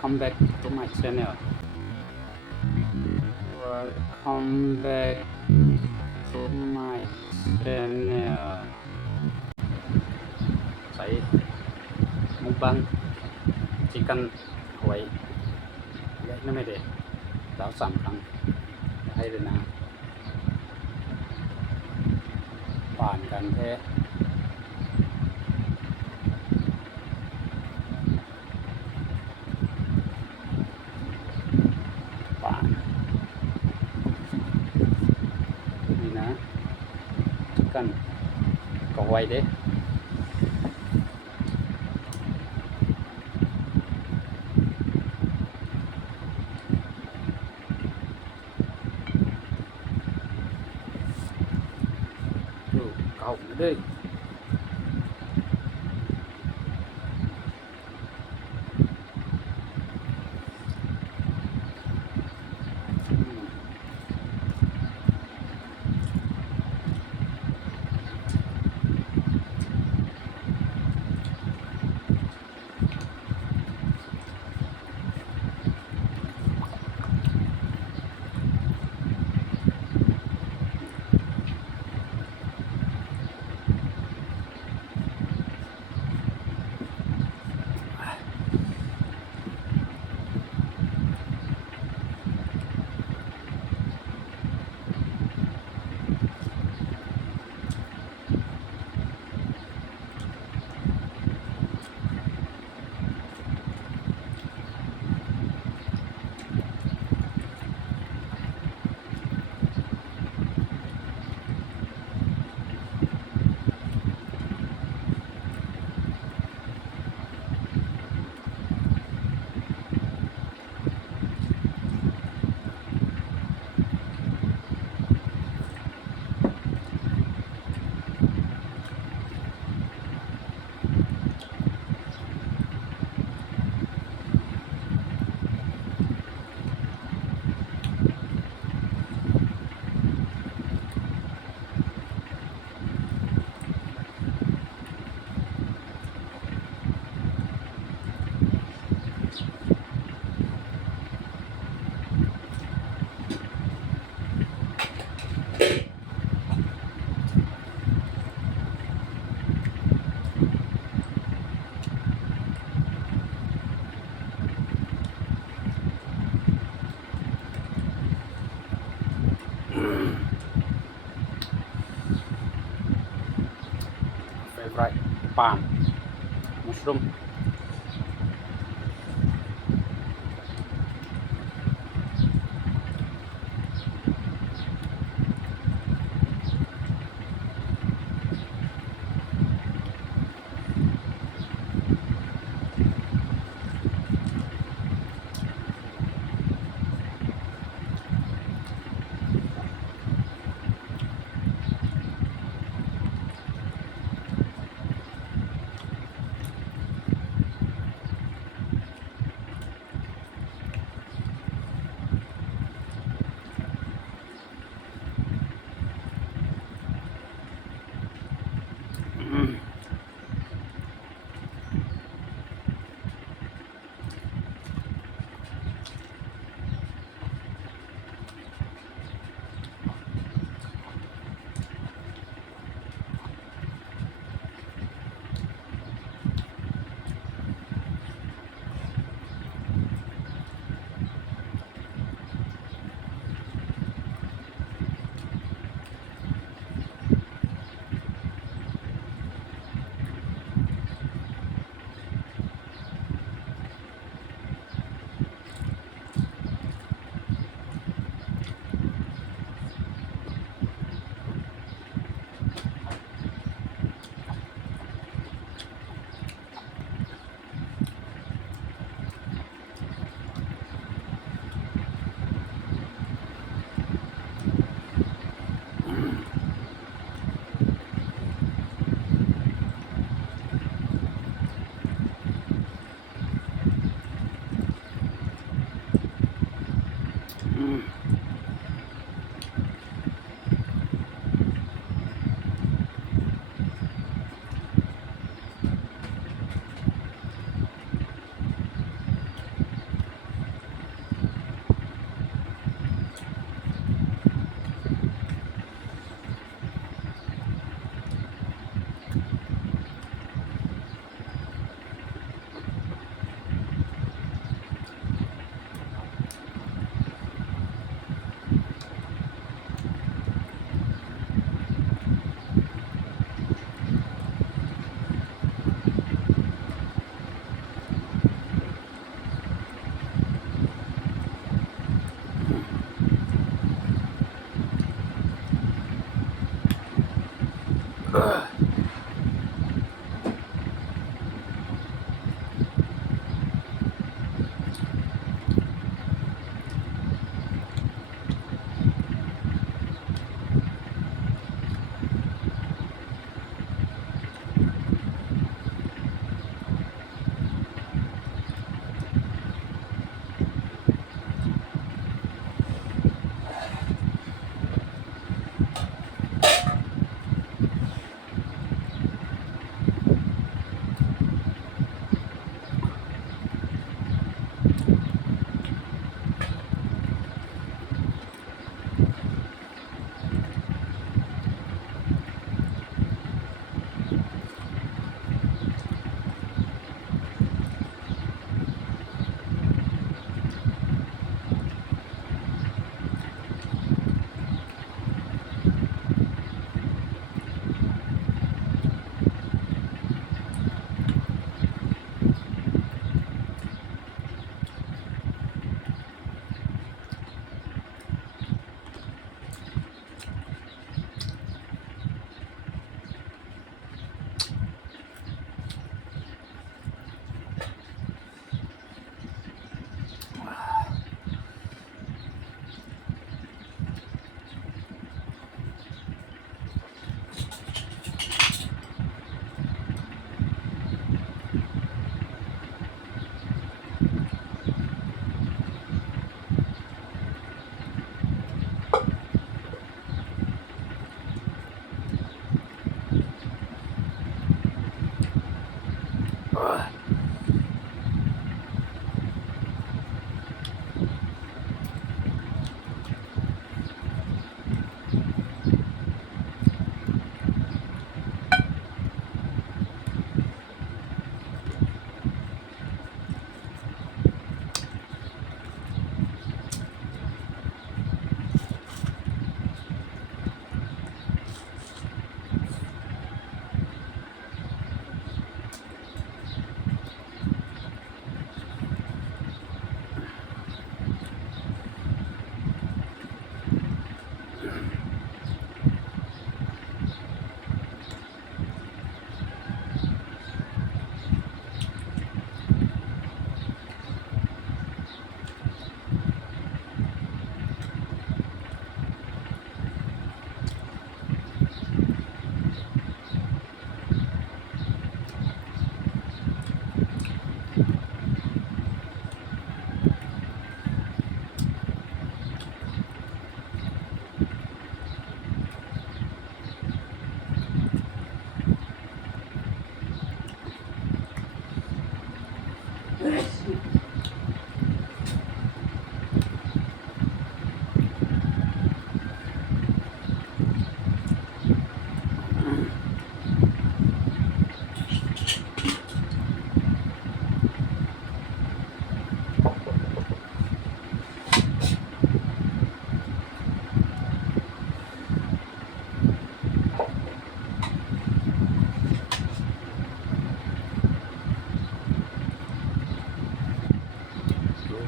welcome back to my channel. Welcome back to my channel. Saya mukbang chicken Hawaii. Vậy nó mới đẹp. Đảo sẵn thằng hay rồi nè. Bànกันแท้ ป่านนี่นะกันก็ไว้เด้ดูเก่าเด้อfavorite pan mushroom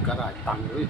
ก็ได้ตังค์เลย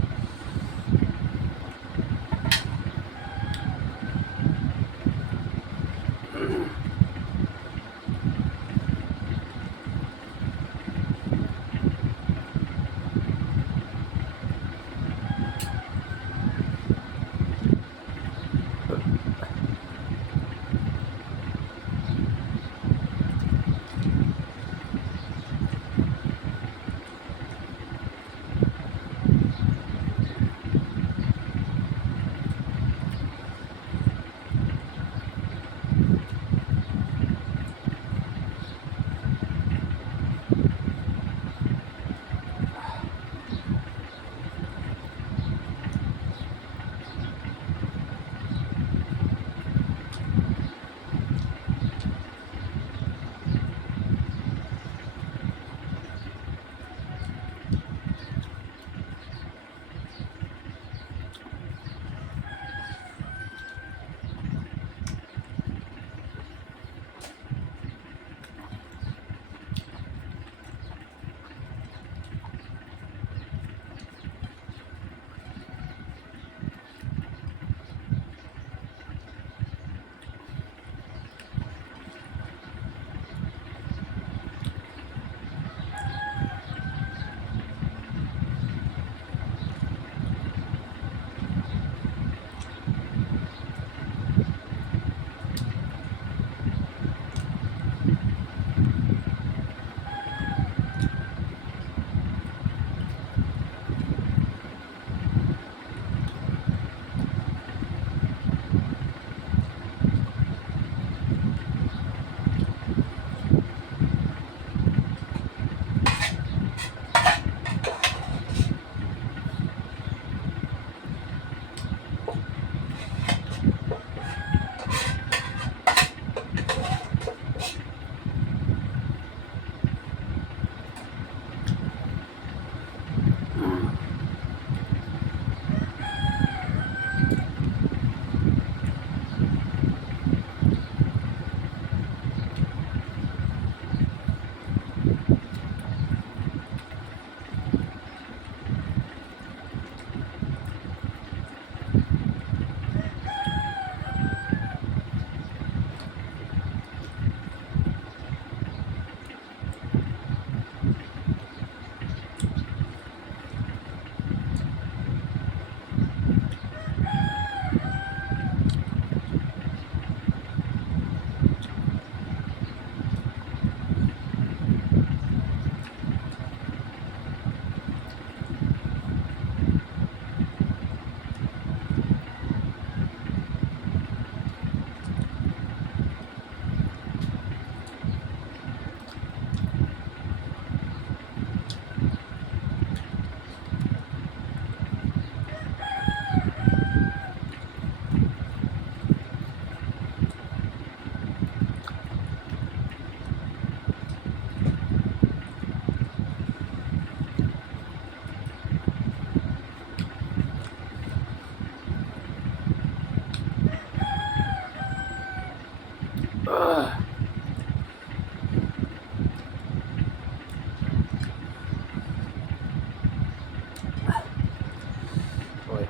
rồi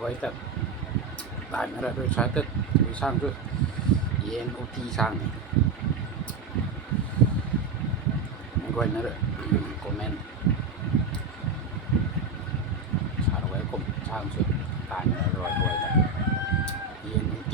hỏi tập tại nó là đôi trái tết đôi sang rồi yên OT sang này quên nữa rồi comment sao đâu ấy cũng sang rồi tại nó rồi rồi là yên OT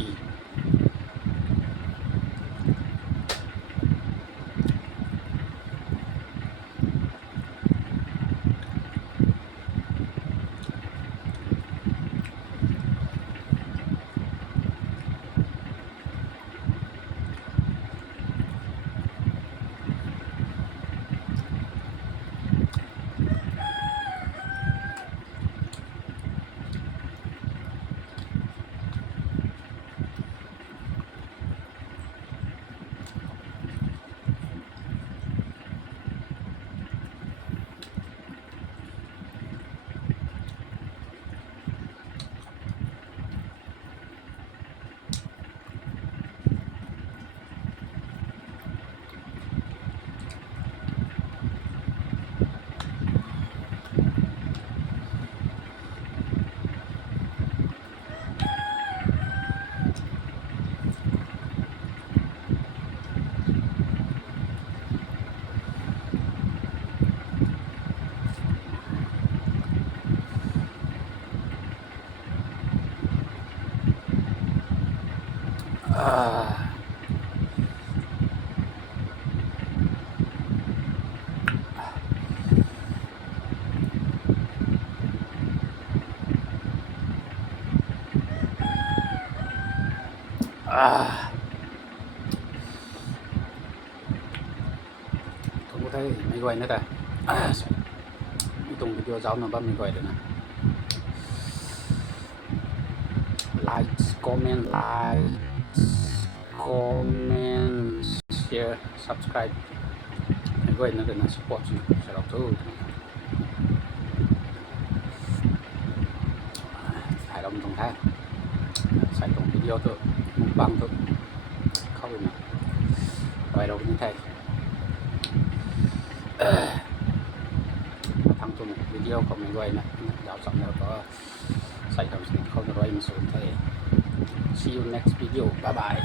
không có thấy mấy quay nữa ta tung video giáo mà bắt mình quay được nè like comment share subscribe mấy quay nữa được nè support sẽ đọc thứถ่ายลงตรงท้ายใส่ตรงวิดีโอตัวมุมบังตัวเข้าไปนะไปเราไม่ใช่ทำตัววิดีโอของไม่ไหวนะยาวสักแล้วก็ใส่ตรงเข้าไปไว้มันสูงเท่ see you next video bye bye